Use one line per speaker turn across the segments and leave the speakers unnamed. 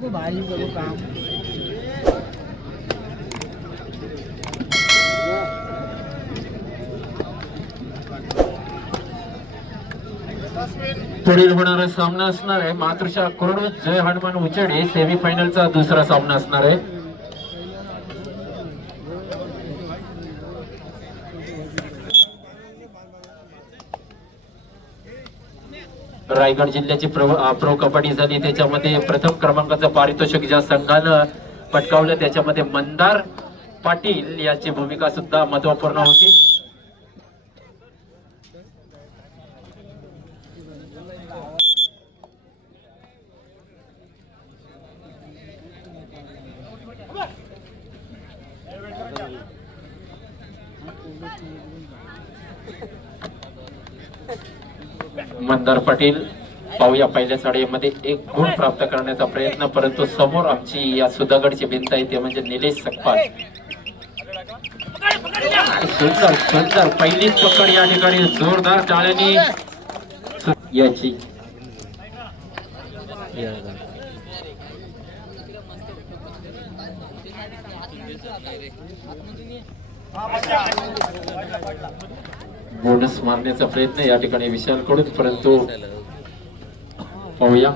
नको भारी करू काम
पुढील होणारा सामना असणार आहे. मातृशा कोरडू जय हनुमान उचडे. सेमीफायनलचा दुसरा सामना असणार आहे. रायगड जिल्ह्याची प्रो प्रो कबड्डी झाली. त्याच्यामध्ये प्रथम क्रमांकाचं पारितोषिक ज्या संघानं पटकावलं त्याच्यामध्ये मंदार पाटील याची भूमिका सुद्धा महत्त्वपूर्ण होती. मंदार पाटील पाहूया पहिल्या साडीमध्ये एक गुण प्राप्त करण्याचा प्रयत्न परंतु समोर आमची या सुधागडची भिंत आहे ते म्हणजे निलेश सकपाल सुंदर सुंदर पहिलीच पकड या ठिकाणी जोरदार टाळ्यानी याची. बोनस मारण्याचा प्रयत्न या ठिकाणी विशाल कडून परंतु पाहूया.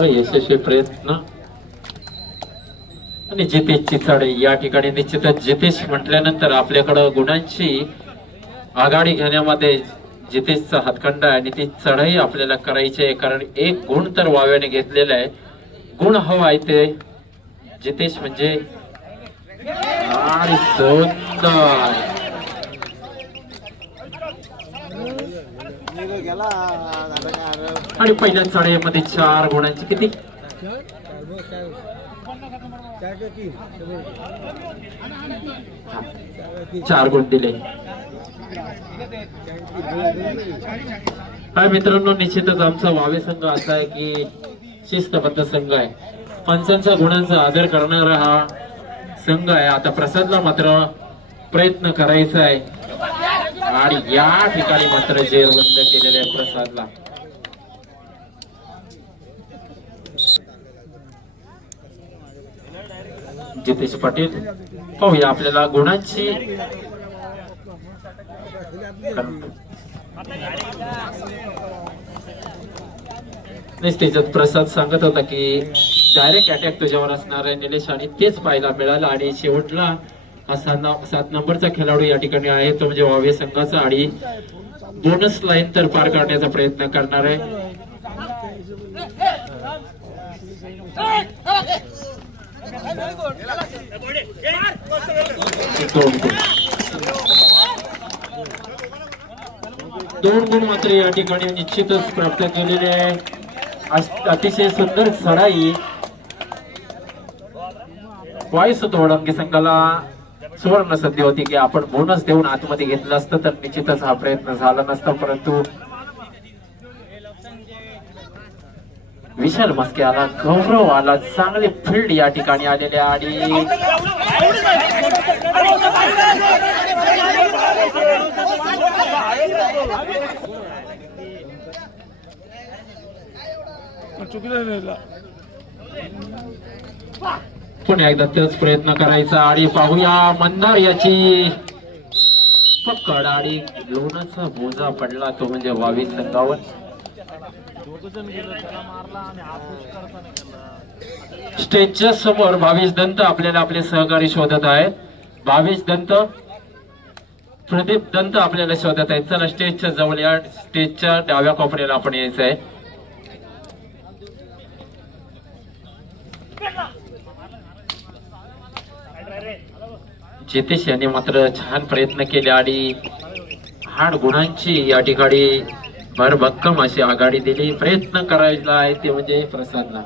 यशस्वी प्रयत्न. आणि जितेश चिथाडे या ठिकाणी निश्चितच जितेश म्हटल्यानंतर आपल्याकडं गुणांची आघाडी घेण्यामध्ये जितेशचा हातखंडा आहे. आणि ती चढाई आपल्याला करायची आहे कारण एक गुण तर वाव्याने घेतलेला आहे. गुण हवा आहे ते. जितेश म्हणजे सुंदर
गेला झालं काय अरे
आणि पहिल्या चढाईमध्ये चार गुणांची किती? चार गुण दिले. काय मित्रांनो निश्चितच आमचा वावे संघ असा आहे की शिस्तबद्ध संघ आहे. पंचांचा गुणांचा आदर करणारा हा संघ आहे. आता प्रसादला मात्र प्रयत्न करायचा आहे. आणि या ठिकाणी मात्र जेर बंद प्रसादला. जितेश पाटील पाहूया आपल्याला गुणांची. त्याच्यात प्रसाद सांगत होता की डायरेक्ट अटॅक तुझ्यावर असणार आहे निलेश आणि तेच पाहायला मिळालं आणि शेवटला हा सात सात नंबरचा खेळाडू या ठिकाणी आहे. तो म्हणजे वावे संघाचा आणि बोनस लाईन तर पार करण्याचा प्रयत्न करणार आहे. दोन गुण मात्र या ठिकाणी निश्चितच प्राप्त केलेले आहे. अतिशय सुंदर सराई वाईस तोडंगी संघाला सुवर्ण संधी होती की आपण बोनस देऊन आतमध्ये घेतलं असतं तर निश्चितच हा प्रयत्न झाला नसता परंतु विशाल मस्के आला गौरव आला चांगले फील्ड या ठिकाणी आलेले आणि पुन्हा एकदा तेच प्रयत्न करायचा आणि पाहूया मंदार याची पकड आणि लोणाचा बोजा पडला तो म्हणजे वावीस संघावर. स्टेजच्या समोर भावेश दंत आपल्याला आपले सहकारी शोधत आहेत. भावेश दंत प्रदीप दंत आपल्याला शोधत आहेत. चला स्टेजच्या जवळ या. स्टेजच्या डाव्या कोपऱ्याला आपण यायचं आहे जितेश यांनी मात्र छान प्रयत्न केले आणि हाड गुणांची या ठिकाणी भरभक्कम अशी आघाडी दिली. प्रयत्न करायला आहे ते म्हणजे प्रसादला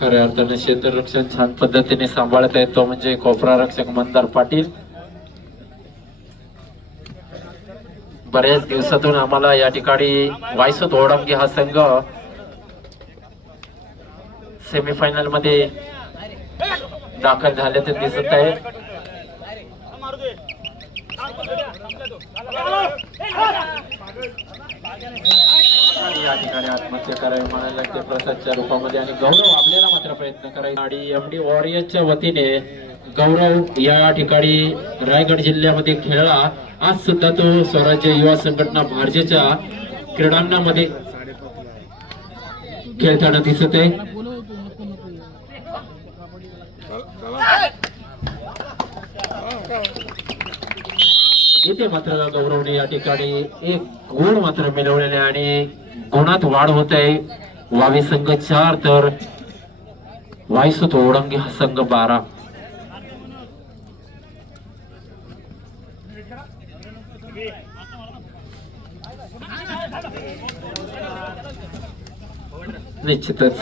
खऱ्या अर्थाने क्षेत्ररक्षण छान पद्धतीने सांभाळत आहे तो म्हणजे कोपरा रक्षक मंदार पाटील. बऱ्याच दिवसातून आम्हाला या ठिकाणी वायसुत ओढमगी हा संघ सेमीफायनलमध्ये दाखल झाल्याचे दिसत आहे. आणि या ठिकाणी आत्महत्या करावी म्हणायला लागते प्रसादच्या रूपामध्ये आणि गौरव आपल्याला मात्र प्रयत्न करायचा. आणि एम डी वॉरियर्सच्या वतीने गौरव या ठिकाणी रायगड जिल्ह्यामध्ये खेळला. आज सुद्धा तो स्वराज्य युवा संघटना भारजेच्या क्रीडांगणामध्ये खेळताना दिसत आहे. इथे मात्र गौरवने या ठिकाणी एक गुण मात्र मिळवलेले आणि गुणात वाढ होत? आहे वावी संघ चार तर वायसुत ओळंगी हा संघ बारा. निश्चितच.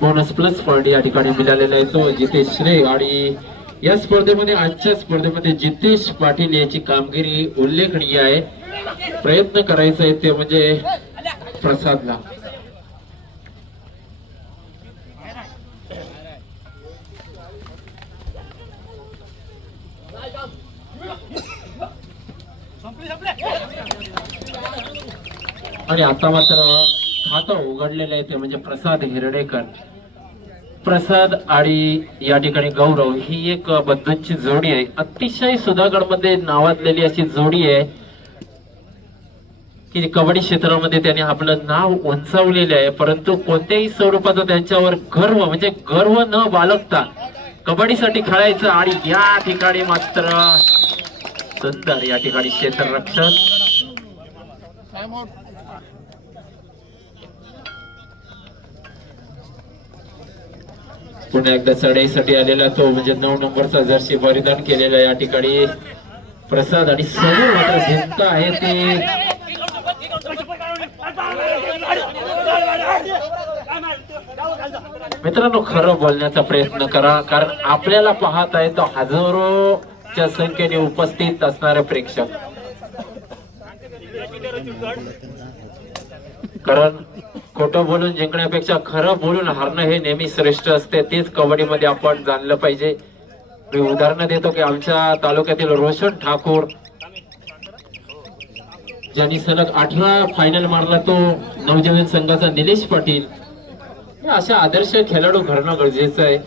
बोनस प्लस पॉईंट या ठिकाणी मिळालेला आहे तो जितेश रे आणि या स्पर्धेमध्ये आजच्या स्पर्धेमध्ये जितेश पाटील याची कामगिरी उल्लेखनीय आहे. प्रयत्न करायचा आहे ते म्हणजे प्रसादला. आणि आता मात्र खातं उघडलेलं आहे ते म्हणजे प्रसाद हिरडेकर. प्रसाद आणि या ठिकाणी गौरव ही एक बंधूंची जोडी आहे. अतिशय सुधागडमध्ये नावाजलेली अशी जोडी आहे. की कबड्डी क्षेत्रामध्ये त्यांनी आपलं नाव उंचावलेले आहे. परंतु कोणत्याही स्वरूपाचा त्यांच्यावर गर्व म्हणजे गर्व न बाळगता कबड्डीसाठी खेळायचं आणि या ठिकाणी मात्र सुंदर या ठिकाणी क्षेत्ररक्षण पुन्हा एकदा चढाईसाठी आलेला तो म्हणजे नऊ नंबरचा जर्सी परिधान केलेला या ठिकाणी. प्रसाद आणि समोर मात्र भिंत आहे ते. मित्रांनो खरं बोलण्याचा प्रयत्न करा कारण आपल्याला पाहत आहे तो हजारोच्या संख्येने उपस्थित असणारे प्रेक्षक. कारण खोटं बोलून जिंकण्यापेक्षा खरं बोलून हारणं हे नेहमी श्रेष्ठ असते तेच कबड्डीमध्ये आपण जाणलं पाहिजे. मी उदाहरणं देतो की आमच्या तालुक्यातील रोशन ठाकूर ज्यांनी सलग आठवा फायनल मारला तो नवजीवन संघाचा निलेश पाटील. अशा आदर्श खेळाडू घडणं गरजेचं आहे.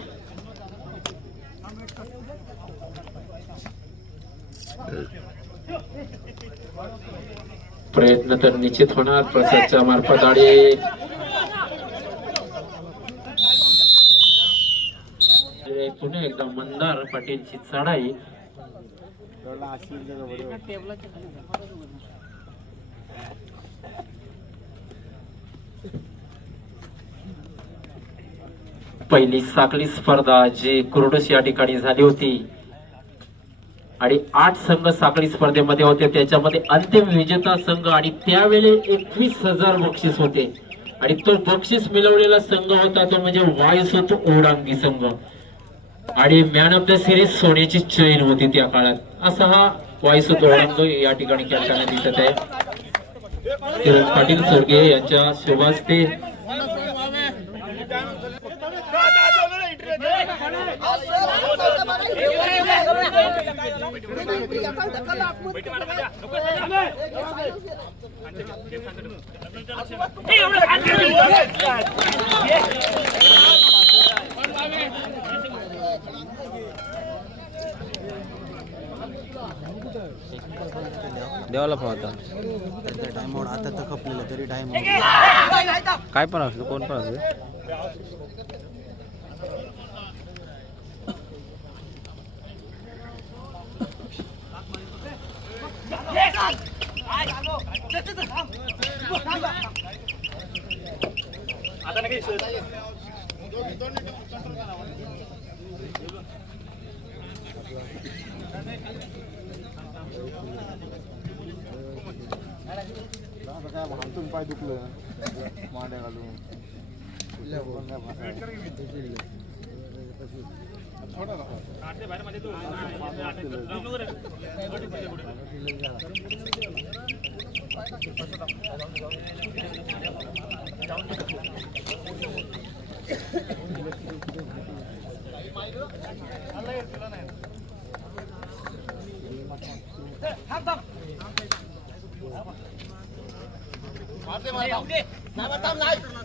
प्रयत्न तर निश्चित होणार. प्रसादच्या मार्फत आणि पुन्हा एकदा मंदार पाटीलची चढाई. पहिली साखळी स्पर्धा जी कुरडूस या ठिकाणी झाली होती. आणि आठ संघ साखळी स्पर्धेमध्ये होते. त्याच्यामध्ये अंतिम विजेता संघ आणि त्यावेळी एकवीस हजार बक्षीस होते. आणि तो बक्षीस मिळवलेला संघ होता तो म्हणजे वायसोत ओडांगी संघ. आणि मॅन ऑफ द सिरीज सोन्याची चैन होती त्या काळात. असा हा वायसोत ओडांग या ठिकाणी खेळताना दिसत आहे. पाटील सोडगे यांच्या शुभास्ते
देवाला पाहता
टाइमआउट आता तर खपलेलं तरी टाइम
काय पण असतो कोण पण असतो
काय भांगतून पाय दुखलं मांड्या घालून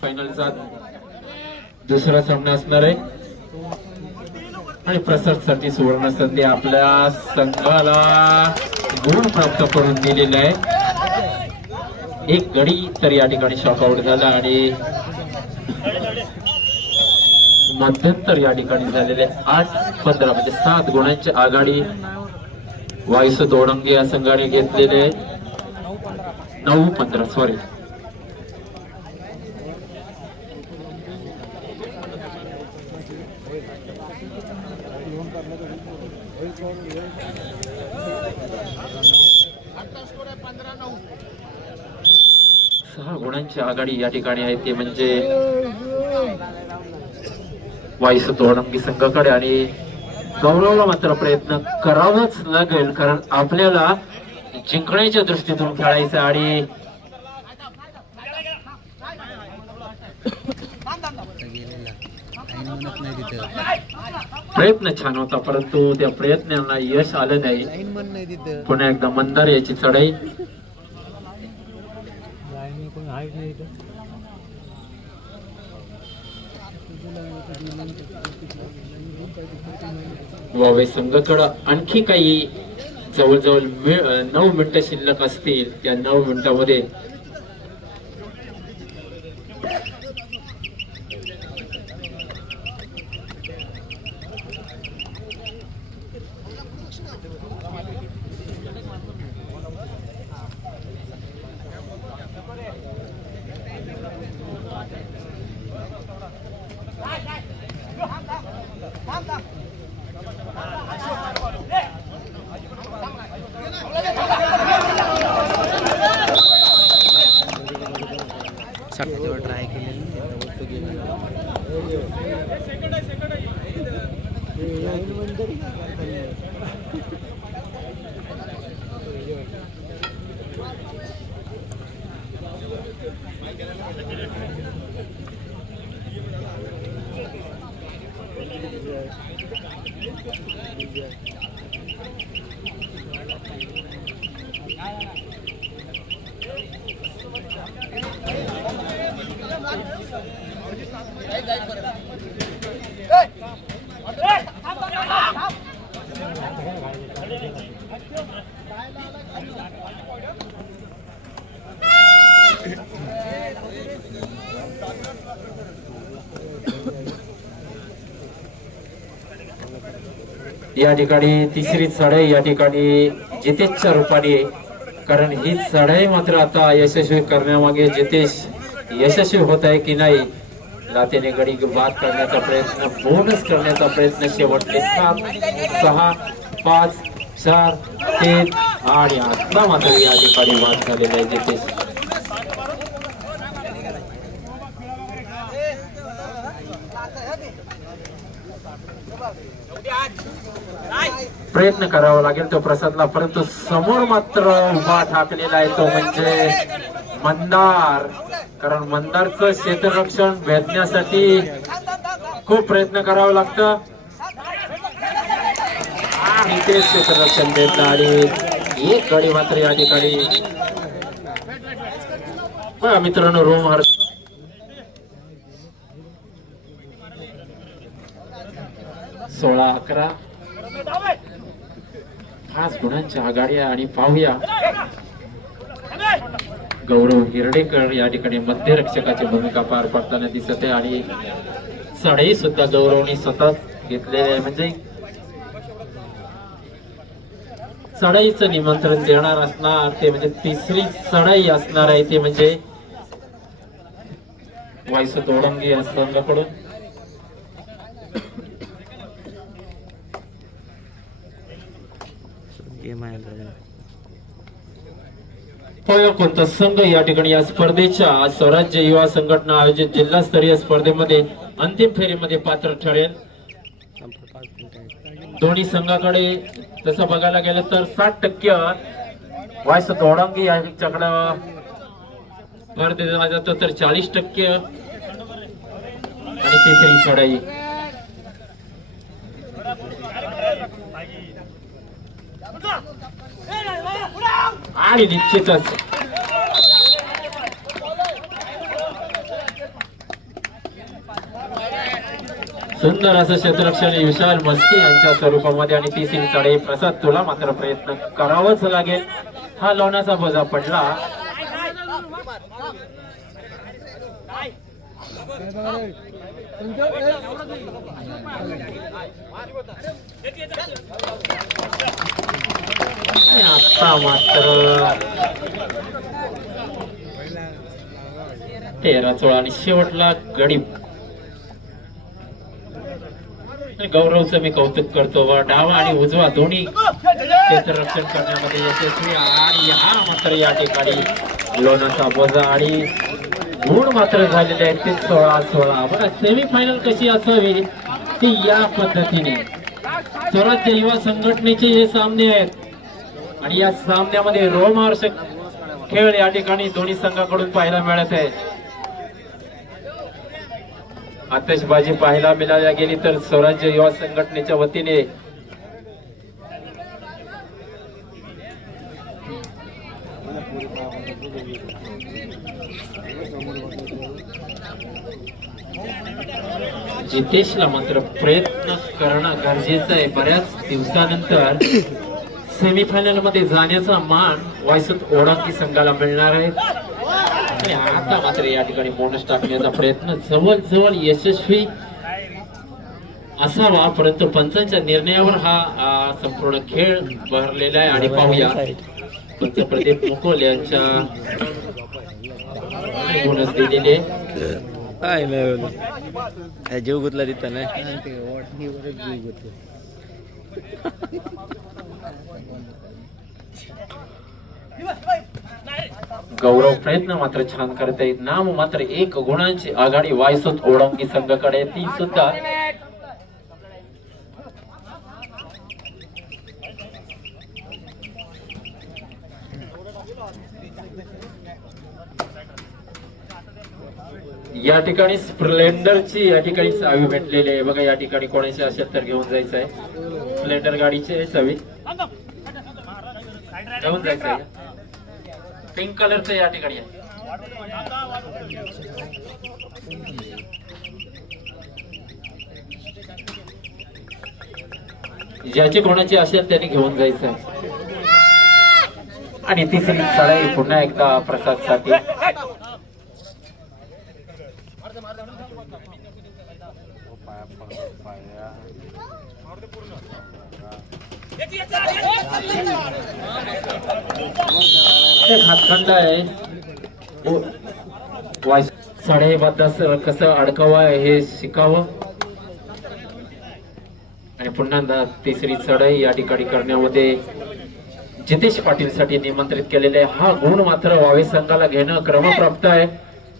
फायनलचा दुसरा सामना असणार आहे. आणि प्रसादसाठी सुवर्ण संधी आपल्या संघाला गुण प्राप्त करून दिलेला आहे. एक गडी तर या ठिकाणी शॉकआउट झाला आणि मध्यंतर या ठिकाणी झालेले आठ पंधरा म्हणजे सात गुणांची आघाडी वायुस दोडंगे या संघाने घेतलेले नऊ पंधरा सॉरी सहा गुणांची आघाडी या ठिकाणी आहे ते म्हणजे वाईस दोडंगी संघाकडे आणि गौरवला मात्र प्रयत्न करावाच लागेल कारण आपल्याला जिंकण्याच्या दृष्टीतून खेळायचं आणि प्रयत्न छान होता परंतु त्या प्रयत्नांना यश आलं नाही. पुन्हा एकदा मंदार याची चढाई. वावे संघाकडं आणखी काही जवळजवळ नऊ मिनिटं शिल्लक असतील त्या नऊ मिनिटामध्ये
Yeah.
या ठिकाणी तिसरी चढाई या ठिकाणी जितेशच्या रूपाने कारण ही चढाई मात्र आता यशस्वी करण्यामागे जितेश यशस्वी होत आहे की नाही लातेने गडी बाद करण्याचा प्रयत्न बोनस करण्याचा प्रयत्न शेवटचे सात सहा पाच चार तीन आणि आत्ता मात्र या ठिकाणी बाद झालेला आहे जितेश. प्रयत्न करावा लागेल. तो प्रसादला परंतु समोर मात्र उभा ठाकलेला आहे. तो म्हणजे मंदार. कारण मंदारचं क्षेत्ररक्षण भेदण्यासाठी खूप प्रयत्न करावं लागतं. आणि ते क्षेत्ररक्षण भेदलं आणि एक गडी मात्र या ठिकाणी. मित्रांनो रोम हर सोळा अकरा. पाच गुणांच्या आघाड्या आणि पाहूया. गौरव हिरडेकर या ठिकाणी मध्यरक्षकाची भूमिका पार पाडताना दिसत आहे आणि चढाई सुद्धा गौरवने स्वतः घेतलेली आहे. म्हणजे चढाईचं निमंत्रण देणार असणार ते म्हणजे तिसरी चढाई असणार आहे ते म्हणजे वायस तोडंगी या संघाकडून
गेम आहे आता.
होय कोणता संघ या ठिकाणी या स्पर्धेच्या स्वराज्य युवा संघटना आयोजित जिल्हास्तरीय स्पर्धेमध्ये अंतिम फेरीमध्ये पात्र ठरेल. दोन्ही संघाकडे तसं बघायला गेलं तर साठ टक्के वायस दोडांगी यांच्याकडं भर दिला जातो तर चाळीस टक्के. आणि तिसरी चढाई आणि निश्चितच. सुंदर असं क्षेत्ररक्षण विशाल मस्ती यांच्या स्वरूपामध्ये आणि तिसरी चढाई प्रसाद तुला मात्र प्रयत्न करावाच लागेल. हा लोण्याचा बजा पडला. आता मात्र. तेरा सोळा आणि शेवटला गडीब गौरवचं मी कौतुक करतो. व डावा आणि उजवा दोन्ही क्षेत्ररक्षण करण्यामध्ये यशस्वी आणि हा मात्र या ठिकाणी लोणाचा बोजा आणि गुण मात्र झालेले आहेत. ते सोळा सोळा. बरं सेमी फायनल कशी असावी? ती या पद्धतीने. स्वराज्य युवा संघटनेचे हे सामने आहेत. आणि या सामन्यामध्ये रोमहर्षक खेळ या ठिकाणी दोन्ही संघाकडून पाहायला मिळत आहे. आतषबाजी पाहायला मिळाल्या गेली तर स्वराज्य युवा संघटनेच्या वतीने जितेशला मात्र प्रयत्न करणं गरजेचं आहे. बऱ्याच दिवसानंतर सेमीफायनलमध्ये जाण्याचा मान वायसुत ओढाकी संघाला मिळणार आहे. आणि आता मात्र या ठिकाणी बोनस टाकण्याचा प्रयत्न जवळ जवळ यशस्वी असावा परंतु पंचांच्या निर्णयावर हा संपूर्ण खेळ भरलेला आहे आणि पाहूया. पंच प्रदीप मुकोल यांच्या बोनस दिलेले
काय नाही जीव गुतला तिथं नाही?
गौरव प्रयत्न मात्र छान करत आहेत नाम मात्र एक गुणांची आघाडी वायसोत ओळंगी संघाकडे. ती सुद्धा या ठिकाणी स्प्लेंडरची या ठिकाणी चावी भेटलेली आहे. बघा या ठिकाणी कोणाची असेल तर घेऊन जायचं आहे स्प्लेंडर गाडीची चावी. घेऊन जायचं आहे पिंक कलरचं या ठिकाणी आहे. ज्याची कोणाची असेल त्यांनी घेऊन जायचं आहे? आणि तिसरी चढाई पुन्हा एकदा प्रसादसाठी
पाया
एक हातखंड आहे. हो. ओ- कसं अडकावं हे शिकावं. आणि पुन्हा तिसरी चढाई या ठिकाणी करण्यामध्ये जितेश पाटील साठी निमंत्रित केलेले हा गुण मात्र वावे संघाला घेणं क्रमप्राप्त आहे.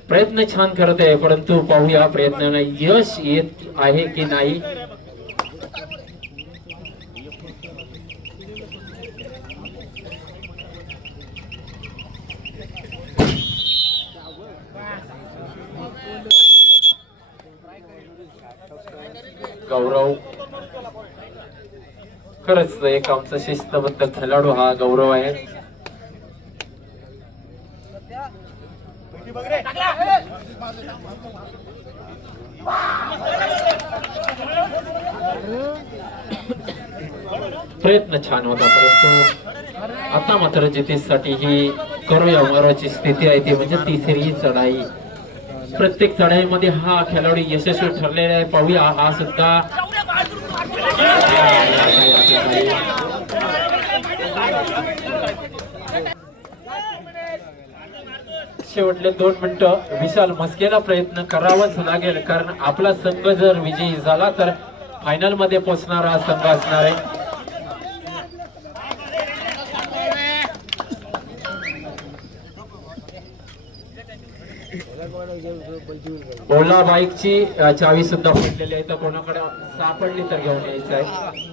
प्रयत्न छान करत आहे परंतु पाहूया प्रयत्नाला यश येत आहे की नाही. गौरव. खरंच एक आमचा शिस्तबद्ध खेळाडू हा गौरव आहे. प्रयत्न छान होता परंतु आता मात्र जितीसाठी ही करूया या स्थिती आहे ती म्हणजे तिसरी चढाई. प्रत्येक चढाईमध्ये हा खेळाडू यशस्वी ठरलेला आहे. पाहूया हा सुद्धा. शेवटले दोन मिनिटं विशाल मस्केला प्रयत्न करावाच लागेल कारण आपला संघ जर विजयी झाला तर फायनलमध्ये पोहोचणारा हा संघ असणार आहे. ओला बाईकची अ, चावी सुद्धा पडलेली आहे. तर कोणाकडे सापडली तर घेऊन यायचं आहे.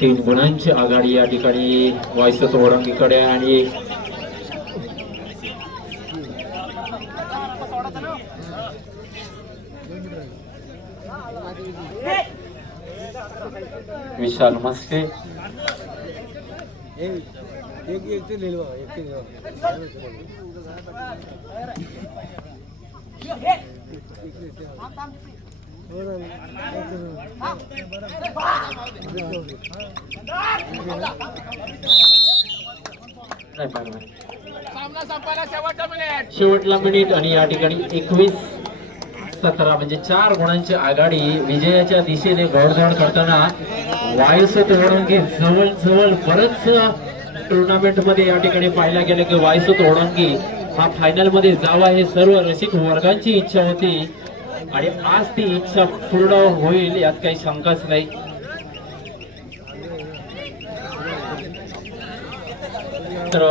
तीन गुणांची आघाडी या ठिकाणी वायसत ओरंगीकडे आणि विशाल मस्के. शेवटला मिनिट आणि या ठिकाणी एकवीस सतरा म्हणजे चार गुणांची आघाडी विजयाच्या दिशेने घोडदौड करताना वायुसत ओढंगी जवळ जवळ बरंच टुर्नामेंटमध्ये या ठिकाणी पाहायला गेलं की वायुसत ओढंगी हा फायनलमध्ये जावा हे सर्व रसिक वर्गांची इच्छा होती. आणि आज ती इच्छा पूर्ण होईल यात काही शंकाच नाही. तर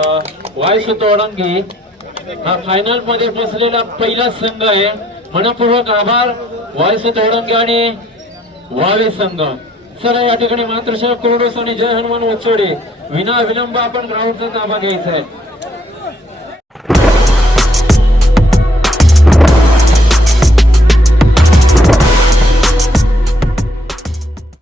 वायुसुत ओढंगी हा फायनलमध्ये बसलेला पहिला संघ आहे. मनपूर्वक आभार. वायुसुत तोडंगे आणि वावे संघ. सर या ठिकाणी मातृशा कोरडोस आणि जय हनुमान वचोडे. विना विलंब आपण ग्राउंडचा ताबा घ्यायचा आहे.